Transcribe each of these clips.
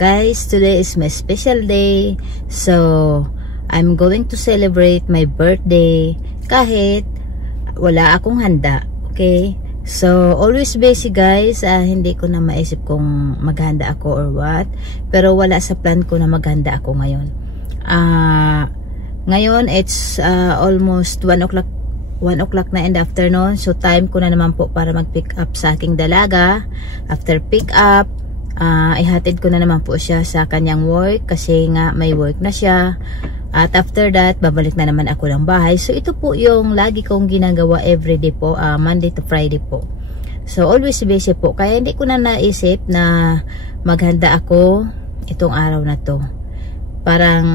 Guys, today is my special day. So, I'm going to celebrate my birthday kahit wala akong handa. Okay? So, always busy guys. Hindi ko na maisip kung maghanda ako or what. Pero wala sa plan ko na maghanda ako ngayon. Ngayon, it's almost 1 o'clock na in the afternoon. So, time ko na naman po para mag-pick up sa aking dalaga. After pick up, ihatid ko na naman po siya sa kanyang work kasi nga may work na siya. At after that, babalik na naman ako ng bahay. So, ito po yung lagi kong ginagawa everyday po, Monday to Friday po. So, always busy po. Kaya hindi ko na naisip na maghanda ako itong araw na to. Parang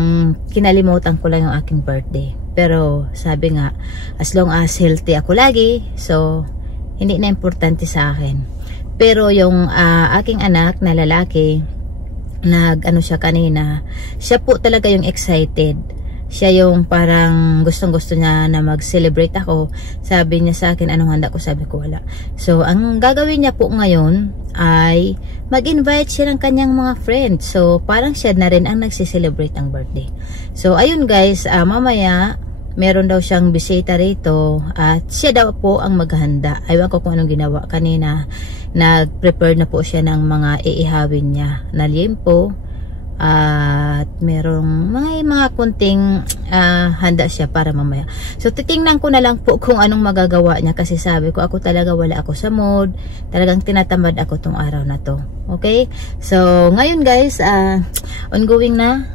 kinalimutan ko lang yung aking birthday. Pero, sabi nga, as long as healthy ako lagi, so, hindi na importante sa akin. Pero yung aking anak na lalaki, nag-ano siya kanina, siya po talaga yung excited. Siya yung parang gustong-gusto niya na mag-celebrate ako. Sabi niya sa akin, anong handa ko? Sabi ko, wala. So, ang gagawin niya po ngayon ay mag-invite siya ng kanyang mga friends. So, parang siya na rin ang nagsiselebrate ang birthday. So, ayun guys, mamaya, meron daw siyang bisita rito at siya daw po ang maghanda. Aywan ko kung anong ginawa kanina. Nag-prepare na po siya ng mga iihawin niya na liempo at merong mga kunting handa siya para mamaya. So titingnan ko na lang po kung anong magagawa niya kasi sabi ko ako talaga wala ako sa mood. Talagang tinatamad ako tong araw na to. Okay? So ngayon guys, ongoing na.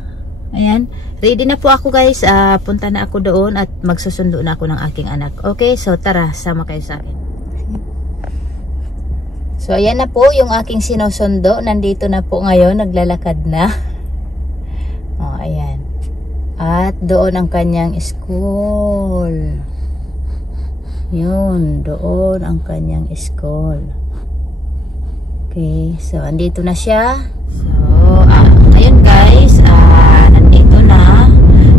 Ayan. Ready na po ako guys. Punta na ako doon at magsusundo na ako ng aking anak. Okay? So tara, sama kayo sa akin. So, ayan na po yung aking sinusundo. Nandito na po ngayon. Naglalakad na. O, ayan. At doon ang kanyang school. Yun. Doon ang kanyang school. Okay. So, andito na siya. So, ayun guys. Nandito na.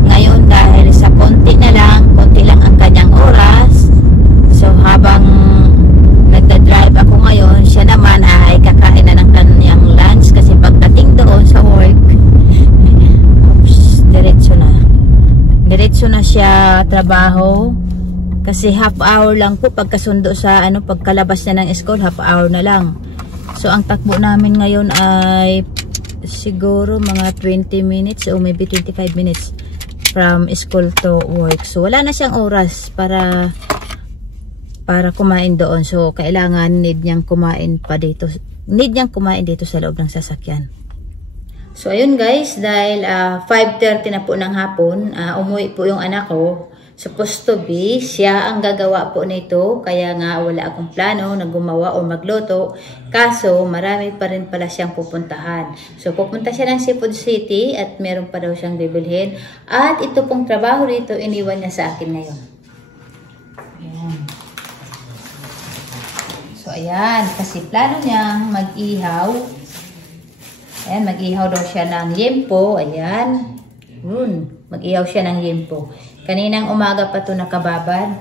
Ngayon dahil sa konti lang ang kanyang oras. So, habang nagda-drive ako ngayon, siya naman ay kakain na ng kanyang lunch kasi pagdating doon sa work, diretso na siya trabaho kasi half hour lang po pagkasundo sa pagkalabas niya ng school, half hour na lang. So ang takbo namin ngayon ay siguro mga 20 minutes o maybe 25 minutes from school to work. So wala na siyang oras para kumain doon. So, kailangan need niyang kumain dito sa loob ng sasakyan. So, ayun guys, dahil 5:30 na po ng hapon, umuwi po yung anak ko. Supposed to be, siya ang gagawa po nito. Kaya nga, wala akong plano na gumawa o magluto. Kaso, marami pa rin pala siyang pupuntahan. So, pupunta siya ng Seafood City at meron pa daw siyang bibilhin. At ito pong trabaho dito, iniwan niya sa akin ngayon. Ayan. So, ayan. Kasi plano niyang mag-ihaw. Ayan, mag-ihaw daw siya ng liempo. Ayan. Yun. Mag-ihaw siya ng liempo. Kaninang umaga pa ito nakababad.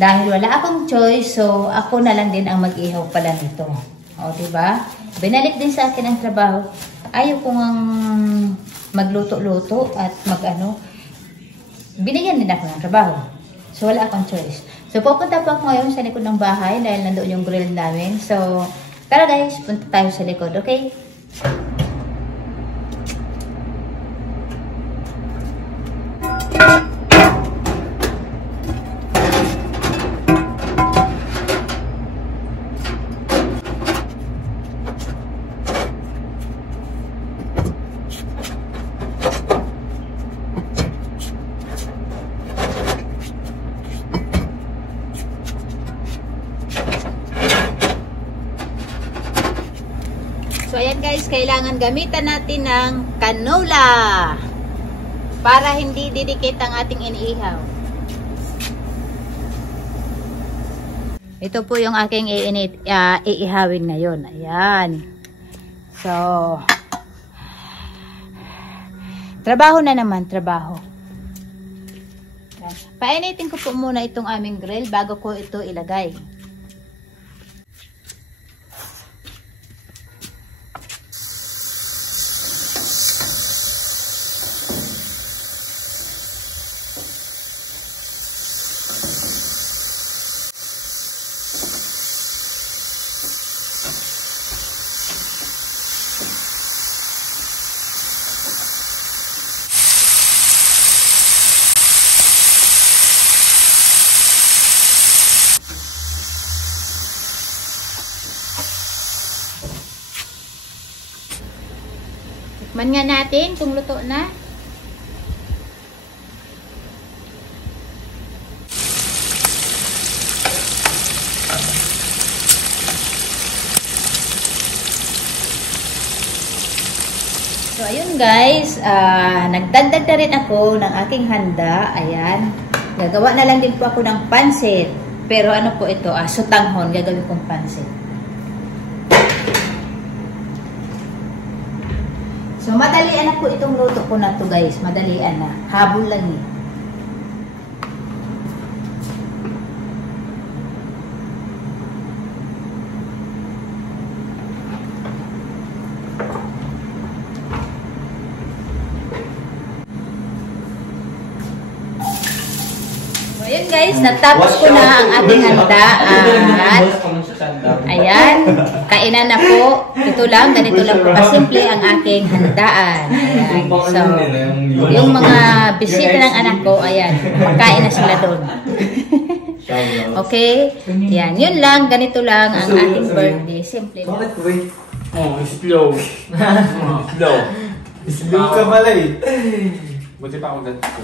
Dahil wala akong choice, so ako na lang din ang mag-ihaw pala nito. O, diba? Binalik din sa akin ang trabaho. Ayaw ko ngang magluto-luto at binigyan din ako ng trabaho. So, wala akong choice. So, pupunta po ako ngayon sa likod ng bahay dahil nandoon yung grill namin. So, tara guys, punta tayo sa likod, okay? So, ayan guys, kailangan gamitan natin ng canola para hindi didikit ang ating iniihaw. Ito po yung aking iihawin ngayon. Ayan. So, trabaho na naman, trabaho. Painitin ko po muna itong aming grill bago ko ito ilagay. Tikman nga natin kung luto na. So, ayun guys, nagdagdag na rin ako ng aking handa. Ayan. Gagawa na lang din po ako ng pansit. Pero ano po ito? Sutanghon. Gagawin kong pansit. So, madalian na po itong luto ko na to guys. Madalian na. Habol lang eh. Ayun guys, natapos ko na ang ating handa at ayan, kainan na po. Ito lang, ganito lang po kasimple ang aking handaan. Ayan. So, yung mga bisita ng anak ko, ayan, makain na sila doon. Okay? Yan, yun lang, ganito lang ang ating birthday. Simple lang. Oh, slow. Slow. Slow ka pala eh. Buti pa ako ganito ko.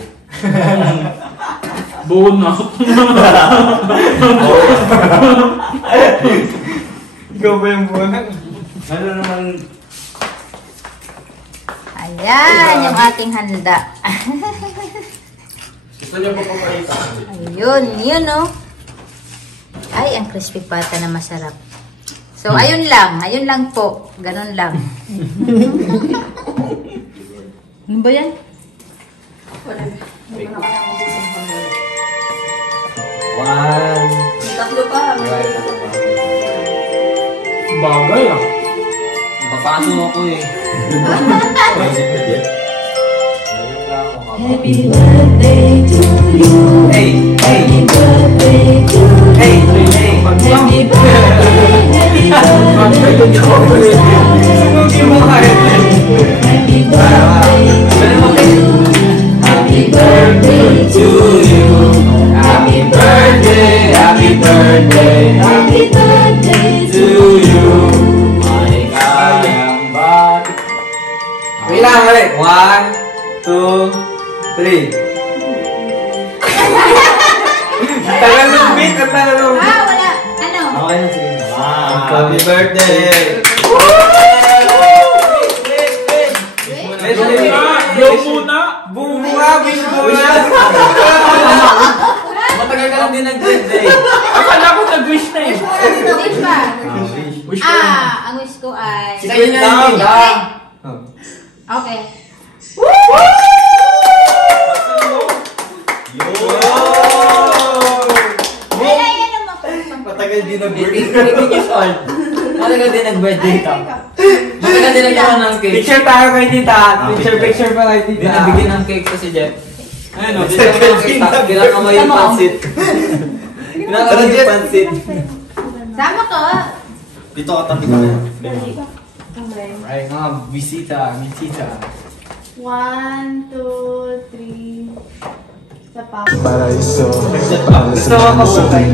Buon na. Ikaw ba yung buonan? Ano naman? Ayan, yung ating handa. Gusto niyo pa papalita? Ayun, yun oh. Ay, ang crispy pata na masarap. So, ayun lang po. Ganun lang. Ano ba yan? One. Tatlo pa. Bagay ah. Papasok ako eh. Happy birthday to you. Hey! Hey! Happy birthday to you. Hey! Hey! Happy birthday, happy birthday to you. Happy birthday to you. Happy birthday to you. Happy birthday! Happy birthday! Happy birthday to you! Maligayang bati. Wait lang, ulit. 1, 2, 3. Tagal ng beat at tagal ng beat. Wala. Ano? Okay na, sige. Happy birthday! Blow muna. Bunga! Wish muna! Matagal ka lang din nag-birthday. Akala ko nag-wish na eh. Wish pa. Wish ko. Ang wish ko ay... Sige lang. Okay. Matagal din nag-birthday. Matagal din nag-birthday ka. Matagal din nagkaroon ng cake. Picture tayo kay tita. Picture pa kay tita. Binabigyan ng cake to si Jeff. Ayun o, ginakamay yung pansit. Ginakamay yung pansit. Sama ko. Dito ka tabi ka. Ay, mga bisita. 1, 2, 3. Sa pa. Paraíso, Gusto mo kapatay.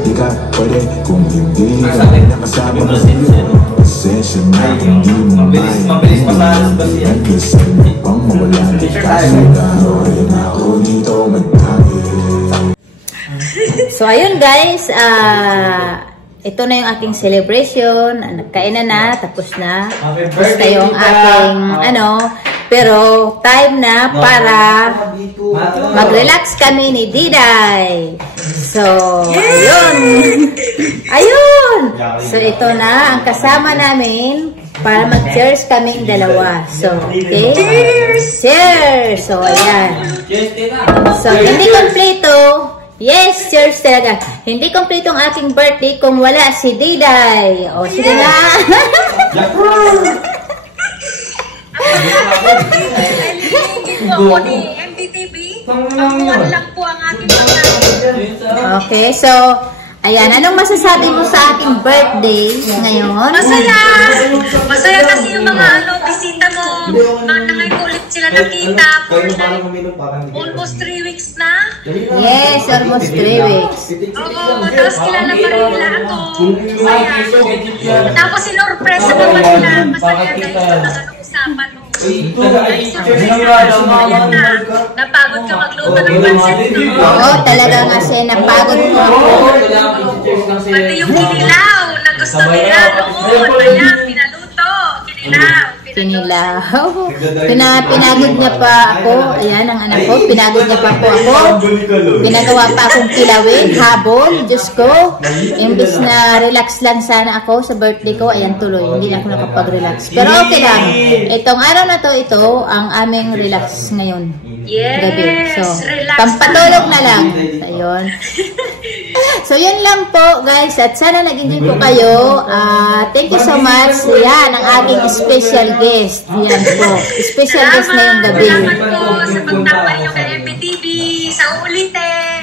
di ka pwede kung hindi ka nakasama ng pasensya na hindi mo Mabilis pa sa alas ba siya? nag-isip pang mawala kasi gano'n ako dito magtangin. So, ayun guys. Ito na yung aking celebration. Nagkainan na. Tapos na. Tapos na yung aking pero time na para mag-relax kami ni Diday. So, ayun. Ayun. So, ito na ang kasama namin para mag-cheers kaming dalawa. So, okay? Cheers! So, ayan. So, hindi kompleto. Yes, cheers talaga. Hindi kompleto ang aking birthday kung wala si Diday. O, sige na. Ako ni MTTV. Pangkuhan lang po ang aking mga. Okay, so, ayan. Anong masasabi mo sa aking birthday ngayon? Masaya! Masaya kasi yung mga bisita mo. Ngayon ko ulit sila nakita. Almost 3 weeks na. Yes, almost 3 weeks. Oo, tapos kilala pa rin nila ako. Masaya. Tapos sinurpresa naman nila. Masaya guys. Nag-usapan mo. Ay, napagod ka magluto ng pansit, no? Oo, talaga nga siya, napagod ko ako. Pati yung kinilaw na gusto nila noon. Ayan, pinaluto. Kinilaw. Kinilaw. Pinagod niya pa ako. Ayan, ang anak ko. Pinagod niya pa po ako. Pinagawa pa akong kilawin. Habol. Diyos ko. Imbis na relax lang sana ako sa birthday ko. Ayan, tuloy. Hindi na ako nakapag-relax. Pero okay lang. Itong araw na to, ito ang aming relax ngayon. Gabi. So, Relax. pampatulog na lang. Ayun. So, yun lang po, guys. At sana nag-enjoy po kayo. Thank you so much. Yan, ang aking special guest. Yan po. Special guest ngayong gabi. Salamat po sa pagtambay nyo kay MPTV. Sa ulitin.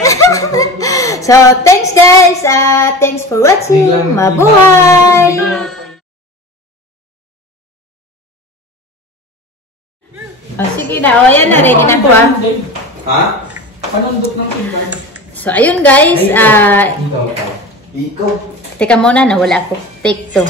So, thanks guys. Thanks for watching. Mabuhay! Oh, sige na. O, yan na. Ready na ako, Ha? So, ayun guys. Ikaw. Teka muna, nawala ako. Take 2.